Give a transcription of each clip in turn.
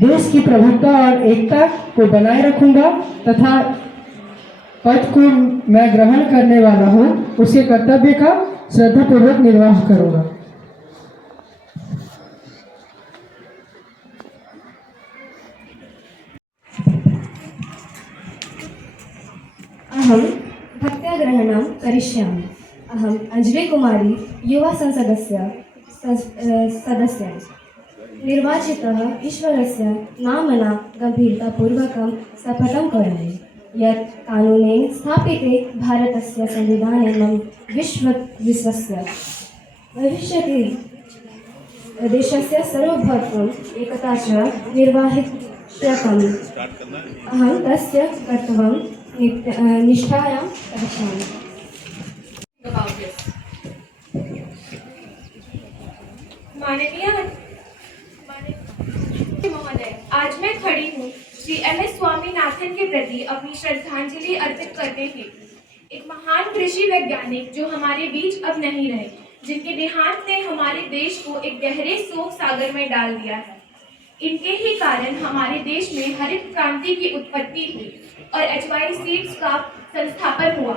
देश की प्रभुत्ता और एकता को बनाए रखूंगा तथा पद को मैं ग्रहण करने वाला हूँ उसके कर्तव्य का श्रद्धापूर्वक निर्वाह करूंगा। अहम भक्त्याग्रहणं करिष्यामि। अहम अंजलि कुमारी युवा संसदस्य सदस्या निर्वाचितः ईश्वरस्य नाम्ना गम्भीरतापूर्वकं शपथं करोमि यत् कानूनेन स्थापिते भारतस्य संविधाने मम विश्वस्य भविष्यति देशस्य सार्वभौमत्वम् एकता च निर्वाहयिष्यामि। अहं तस्य कर्तव्यं निष्ठायां करिष्यामि। माननीय महोदय, आज मैं खड़ी हूँ श्री MS स्वामीनाथन के प्रति अपनी श्रद्धांजलि अर्पित करने हेतु। एक महान कृषि वैज्ञानिक जो हमारे बीच अब नहीं रहे, जिनके देहांत ने हमारे देश को एक गहरे शोक सागर में डाल दिया है। इनके ही कारण हमारे देश में हरित क्रांति की उत्पत्ति हुई और HY सीड्स का संस्थापन हुआ।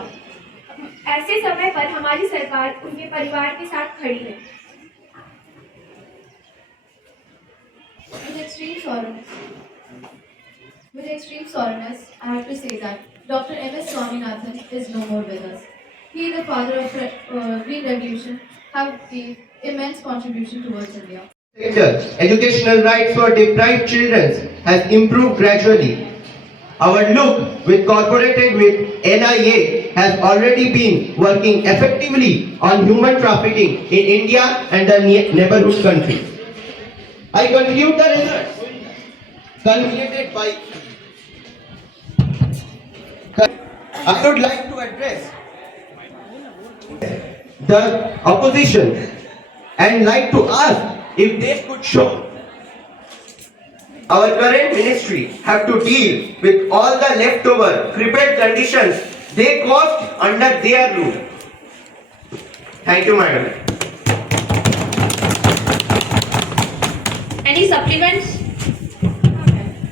ऐसे समय पर हमारी सरकार उनके परिवार के साथ खड़ी है। With extreme sorrowness, I have to say that Dr. MS Swaminathan is no more with us. He, the father of Green Revolution, have gave immense contribution towards India. Educational rights for deprived children has improved gradually. Our look with corporated with NIA has already been working effectively on human trafficking in India and the neighborhood countries. I conclude the results culminated by I would like to address the opposition and like to ask if they could show our current ministry have to deal with all the leftover crippled conditions they caused under their rule. Thank you, madam. Any supplements?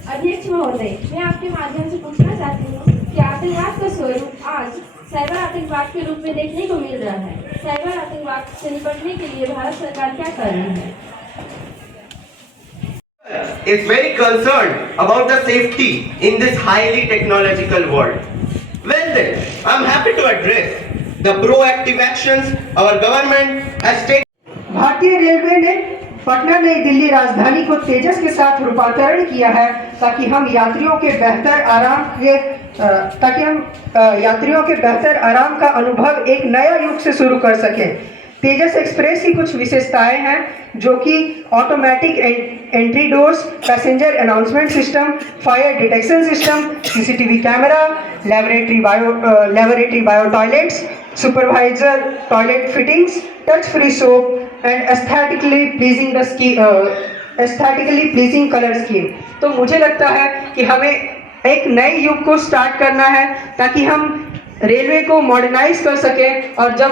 अध्यक्ष महोदय, मैं आपके माध्यम से पूछना चाहती हूँ कि आतंकवाद का स्वरूप आज साइबर आतंकवाद के रूप में देखने को मिल रहा है। साइबर आतंकवाद से निपटने के लिए भारत सरकार क्या कर रही है? Is very concerned about the safety in this highly technological world. Well then, I am happy to address the proactive actions our government has taken. भारतीय रेलवे ने पटना नई दिल्ली राजधानी को तेजस के साथ रूपांतरण किया है ताकि हम यात्रियों के बेहतर आराम का अनुभव एक नया युग से शुरू कर सकें। तेजस एक्सप्रेस की कुछ विशेषताएं हैं जो कि automatic entry doors, passenger announcement system, fire detection system, CCTV camera, laboratory bio toilets, supervisor toilet fittings, touch free soap and aesthetically pleasing colour scheme. तो मुझे लगता है कि हमें एक नए युग को स्टार्ट करना है ताकि हम रेलवे को मॉडर्नाइज कर सकें और जब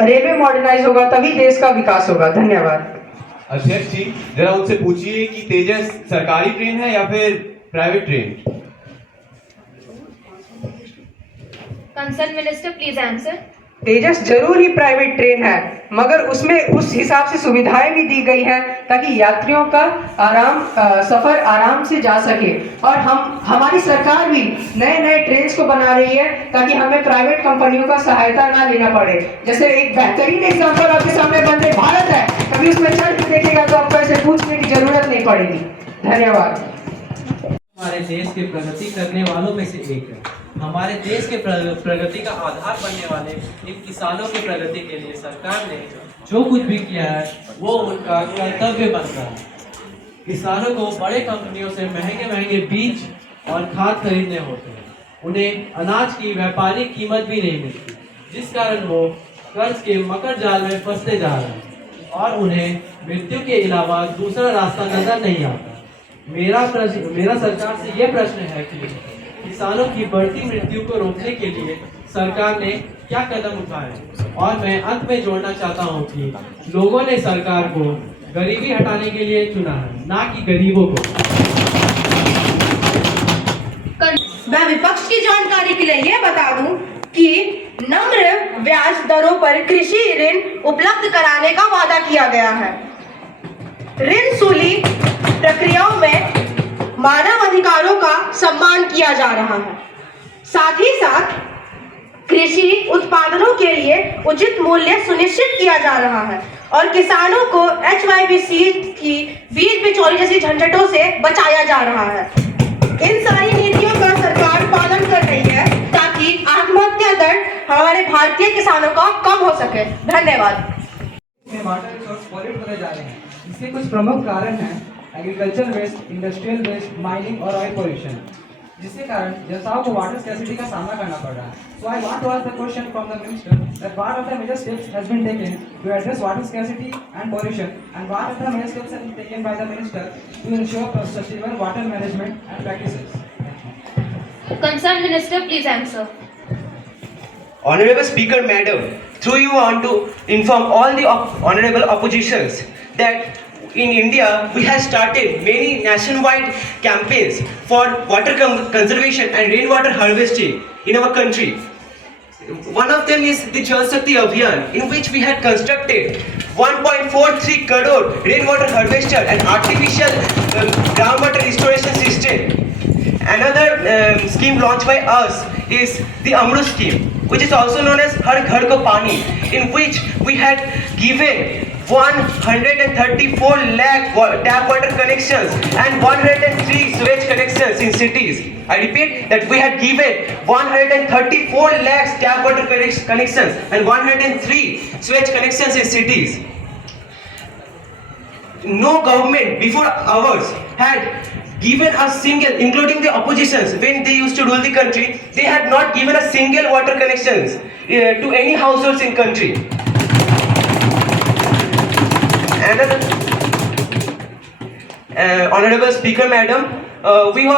रेलवे मॉडर्नाइज होगा तभी देश का विकास होगा। धन्यवाद। अध्यक्ष जी, जरा उनसे पूछिए कि तेजस सरकारी ट्रेन है या फिर private train? Concerned Minister, please answer. तेजस जरूर ही प्राइवेट ट्रेन है, मगर उसमें उस हिसाब से सुविधाएं भी दी गई हैं ताकि यात्रियों का सफर आराम से जा सके। और हमारी सरकार भी नए ट्रेन्स को बना रही है ताकि हमें प्राइवेट कंपनियों का सहायता ना लेना पड़े। जैसे एक बेहतरीन एग्जांपल आपके सामने वंदे भारत है, कभी उसमें चढ़ के देखिएगा तो आपको ऐसे पूछने की जरूरत नहीं पड़ेगी। धन्यवाद। हमारे देश के प्रगति करने वालों में से एक है। हमारे देश के प्रगति का आधार बनने वाले इन किसानों की प्रगति के लिए सरकार ने जो कुछ भी किया है वो उनका कर्तव्य बनता है। किसानों को बड़े कंपनियों से महंगे बीज और खाद खरीदने होते हैं। उन्हें अनाज की व्यापारिक कीमत भी नहीं मिलती, जिस कारण वो कर्ज के मकर जाल में फंसते जा रहे हैं और उन्हें मृत्यु के अलावा दूसरा रास्ता नजर नहीं आता। मेरा सरकार से ये प्रश्न है कि किसानों की बढ़ती मृत्यु को रोकने के लिए सरकार ने क्या कदम उठाए। और मैं अंत में जोड़ना चाहता हूँ कि लोगों ने सरकार को गरीबी हटाने के लिए चुना है, ना कि गरीबों को। मैं विपक्ष की जानकारी के लिए यह बता दूं कि नम्र ब्याज दरों पर कृषि ऋण उपलब्ध कराने का वादा किया गया है। ऋण सूली प्रक्रियाओं में मानव अधिकारों का सम्मान किया जा रहा है। साथ ही साथ कृषि उत्पादनों के लिए उचित मूल्य सुनिश्चित किया जा रहा है और किसानों को HYBC की बीज बिचौली जैसी झंझटों से बचाया जा रहा है। इन सारी नीतियों का सरकार पालन कर रही है ताकि आत्महत्या दर हमारे भारतीय किसानों का कम हो सके। धन्यवाद। वाटर रिसोर्स पॉल्यूट होते जा रहे हैं। इसके कुछ प्रमुख कारण हैं agriculture waste, industrial waste, mining और ऑयल पोल्यूशन, जिसके कारण जनताओं को वाटर स्कैर्सिटी का सामना करना पड़ रहा है। So I want to ask the question from the minister that what are the major steps has been taken to address water scarcity and pollution, and what are the major steps have been taken by the minister to ensure sustainable water management and practices? Concerned Minister, please answer. Honorable Speaker Madam, through you want to inform all the honorable oppositions that in India we have started many nationwide campaigns for water conservation and rainwater harvesting in our country. One of them is the Jal Shakti Abhiyan, in which we had constructed 1.43 crore rainwater harvester and artificial groundwater restoration system. Another scheme launched by us is the Amrut scheme, which is also known as Har Ghar Ko Pani, in which we had given 134 lakh tap water connections and 103 sewage connections in cities. I repeat that we had given 134 lakhs tap water connections and 103 sewage connections in cities. No government before ours had given a single, including the oppositions, when they used to rule the country, they had not given a single water connections to any households in country. Another, Honorable Speaker Madam, we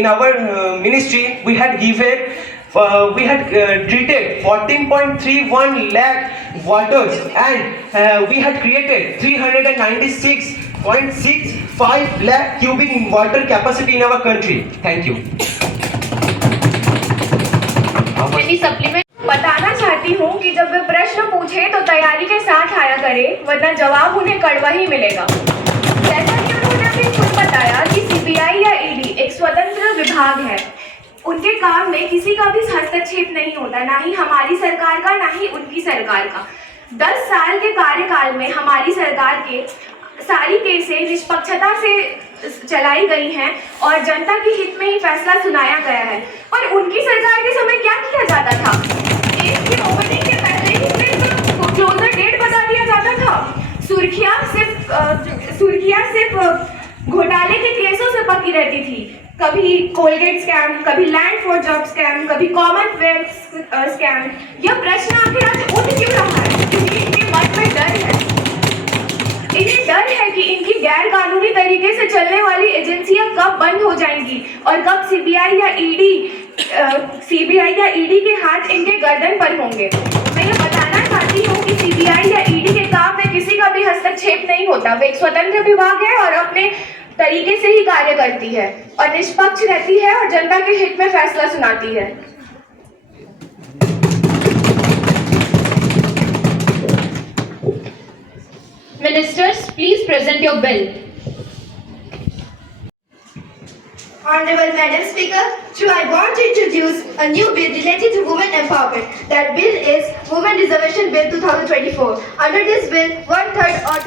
in our ministry we had given treated 14.31 lakh waters and we had created 396.65 lakh cubic water capacity in our country. Thank you. Any supplement? बताना चाहती हूँ कि जब वे प्रश्न पूछे तो तैयारी के साथ आया करे, वरना जवाब उन्हें कड़वा ही मिलेगा। जैसा कि उन्होंने अभी खुद बताया कि CBI या ED एक स्वतंत्र विभाग है, उनके काम में किसी का भी हस्तक्षेप नहीं होता, ना ही हमारी सरकार का, ना ही उनकी सरकार का। 10 साल के कार्यकाल में हमारी सरकार के सारी केसें निष्पक्षता से चलाई गई हैं और जनता के हित में ही फैसला सुनाया गया है। और उनकी सरकार के समय क्या किया जाता था? केस के ओपनिंग के पहले ही सिर्फ क्लोजर डेट बता दिया जाता था। सुर्खियां सिर्फ घोटाले के केसों से पकी रहती थी। कभी कोलगेट स्कैम, कभी लैंड फॉर जॉब स्कैम, कभी कॉमनवेल्थ स्कैम। यह प्रश्न आखिर आज उठ क्यों रहा है? क्योंकि इनके मन में डर है। इन्हें डर है कि इनकी गैर कानूनी तरीके से चलने वाली एजेंसियां कब बंद हो जाएंगी और कब CBI या ED के हाथ इनके गर्दन पर होंगे। मैं ये बताना चाहती हूँ कि CBI या ED के काम में किसी का भी हस्तक्षेप नहीं होता। वे एक स्वतंत्र विभाग है और अपने तरीके से ही कार्य करती है और निष्पक्ष रहती है और जनता के हित में फैसला सुनाती है। Ministers, please present your bill. Honorable Madam Speaker, I want to introduce a new bill related to women empowerment. That bill is Women Reservation Bill 2024. Under this bill, 1/3 or